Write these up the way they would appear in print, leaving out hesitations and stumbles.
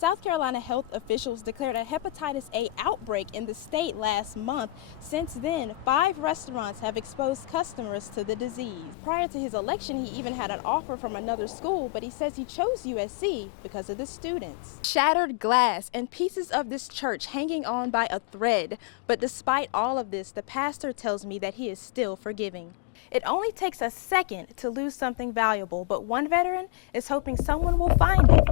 South Carolina health officials declared a hepatitis A outbreak in the state last month. Since then, 5 restaurants have exposed customers to the disease. Prior to his election, he even had an offer from another school, but he says he chose USC because of the students. Shattered glass and pieces of this church hanging on by a thread. But despite all of this, the pastor tells me that he is still forgiving. It only takes a second to lose something valuable, but one veteran is hoping someone will find it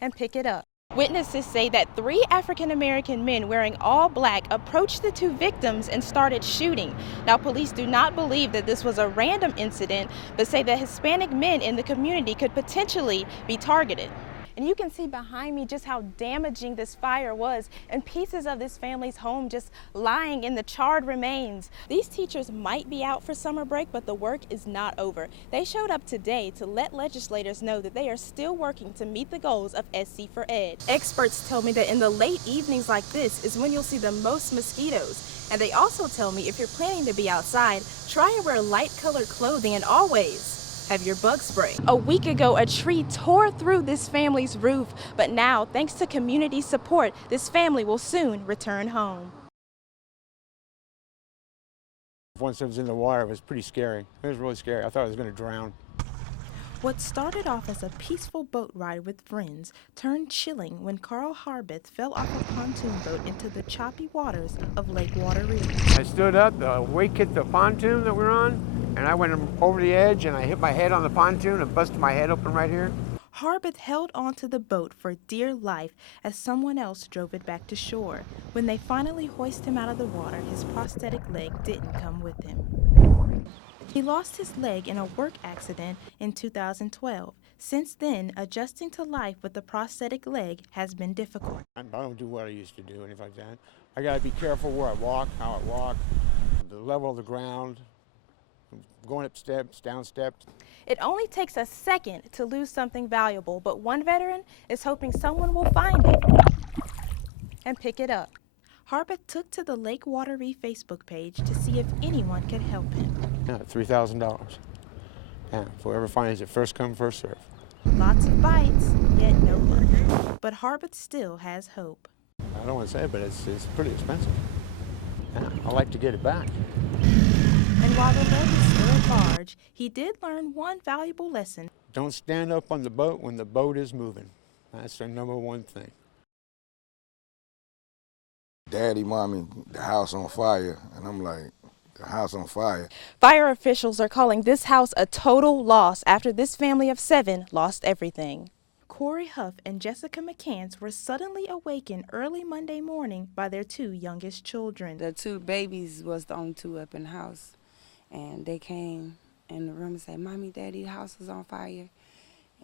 and pick it up. Witnesses say that 3 African-American men wearing all black approached the 2 victims and started shooting. Now, police do not believe that this was a random incident, but say that Hispanic men in the community could potentially be targeted. And you can see behind me just how damaging this fire was, and pieces of this family's home just lying in the charred remains. These teachers might be out for summer break, but the work is not over. They showed up today to let legislators know that they are still working to meet the goals of SC for Ed. Experts tell me that in the late evenings like this is when you'll see the most mosquitoes. And they also tell me if you're planning to be outside, try and wear light-colored clothing and always have your bug spray. A week ago, a tree tore through this family's roof, but now, thanks to community support, this family will soon return home. Once I was in the water, it was pretty scary. It was really scary. I thought I was going to drown. What started off as a peaceful boat ride with friends turned chilling when Carl Harbeth fell off a pontoon boat into the choppy waters of Lake Wateree. I stood up, the wake hit the pontoon that we're on, and I went over the edge and I hit my head on the pontoon and busted my head open right here. Harbeth held onto the boat for dear life as someone else drove it back to shore. When they finally hoisted him out of the water, his prosthetic leg didn't come with him. He lost his leg in a work accident in 2012. Since then, adjusting to life with the prosthetic leg has been difficult. I don't do what I used to do, anything like that. I got to be careful where I walk, how I walk, the level of the ground, going up steps, down steps. It only takes a second to lose something valuable, but one veteran is hoping someone will find it and pick it up. Harbeth took to the Lake Wateree Facebook page to see if anyone could help him. Yeah, $3,000. Yeah, if whoever finds it, first come, first serve. Lots of bites, yet no money. But Harbeth still has hope. I don't want to say it, but it's pretty expensive. Yeah, I like to get it back. And while the leg is still at large, he did learn one valuable lesson. Don't stand up on the boat when the boat is moving. That's the #1 thing. Daddy, Mommy, the house on fire. And I'm like, the house on fire. Fire officials are calling this house a total loss after this family of 7 lost everything. Corey Huff and Jessica McCants were suddenly awakened early Monday morning by their 2 youngest children. The 2 babies was the only 2 up in the house. And they came in the room and said, Mommy, Daddy, the house is on fire.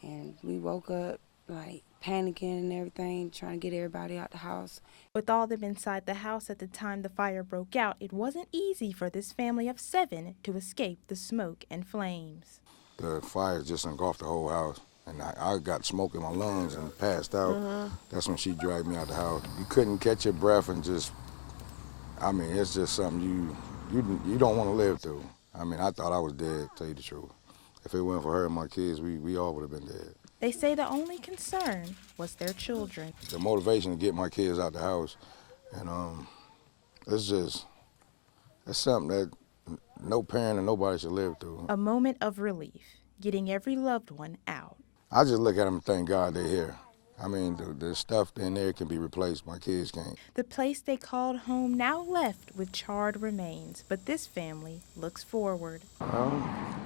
And we woke up like panicking and everything, trying to get everybody out the house. With all of them inside the house at the time the fire broke out, it wasn't easy for this family of 7 to escape the smoke and flames. The fire just engulfed the whole house, and I got smoke in my lungs and passed out. That's when she dragged me out the house. You couldn't catch your breath and just, I mean, it's just something you don't want to live through. I mean, I thought I was dead, to tell you the truth. If it weren't for her and my kids, we all would have been dead. They say the only concern was their children. The motivation to get my kids out the house, and it's something that no parent and nobody should live through. A moment of relief, getting every loved one out. I just look at them and thank God they're here. I mean, the stuff in there can be replaced. My kids can't. The place they called home now left with charred remains, but this family looks forward.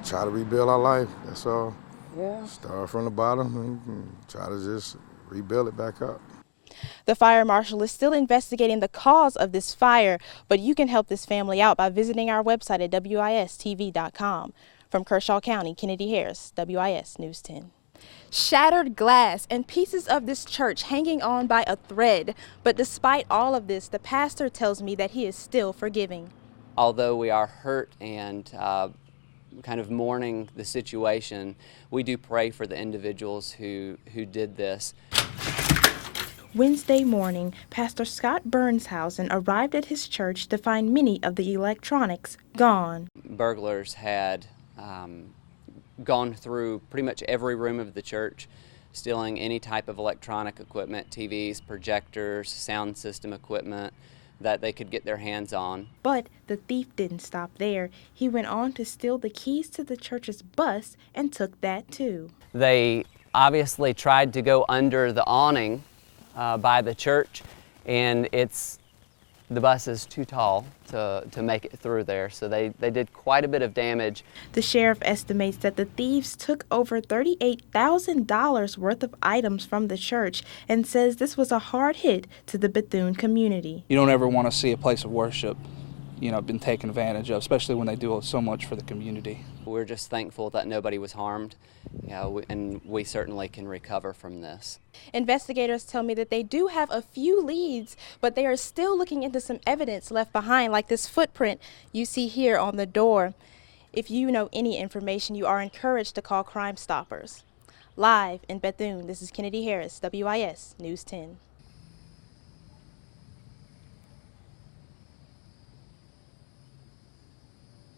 Try to rebuild our life, that's all. Yeah. Start from the bottom and try to just rebuild it back up. The fire marshal is still investigating the cause of this fire, but you can help this family out by visiting our website at WISTV.com. From Kershaw County, Kennedi Harris, WIS News 10. Shattered glass and pieces of this church hanging on by a thread. But despite all of this, the pastor tells me that he is still forgiving. Although we are hurt and kind of mourning the situation, we do pray for the individuals who did this. Wednesday morning, Pastor Scott Bernshausen arrived at his church to find many of the electronics gone. Burglars had gone through pretty much every room of the church, stealing any type of electronic equipment, TVs, projectors, sound system equipment that they could get their hands on. But the thief didn't stop there. He went on to steal the keys to the church's bus and took that too. They obviously tried to go under the awning by the church, and the bus is too tall to make it through there, so they did quite a bit of damage. The sheriff estimates that the thieves took over $38,000 worth of items from the church and says this was a hard hit to the Bethune community. You don't ever want to see a place of worship, been taken advantage of, especially when they do so much for the community. We're just thankful that nobody was harmed, and we certainly can recover from this. Investigators tell me that they do have a few leads, but they are still looking into some evidence left behind, like this footprint you see here on the door. If you know any information, you are encouraged to call Crime Stoppers. Live in Bethune, this is Kennedi Harris, WIS News 10.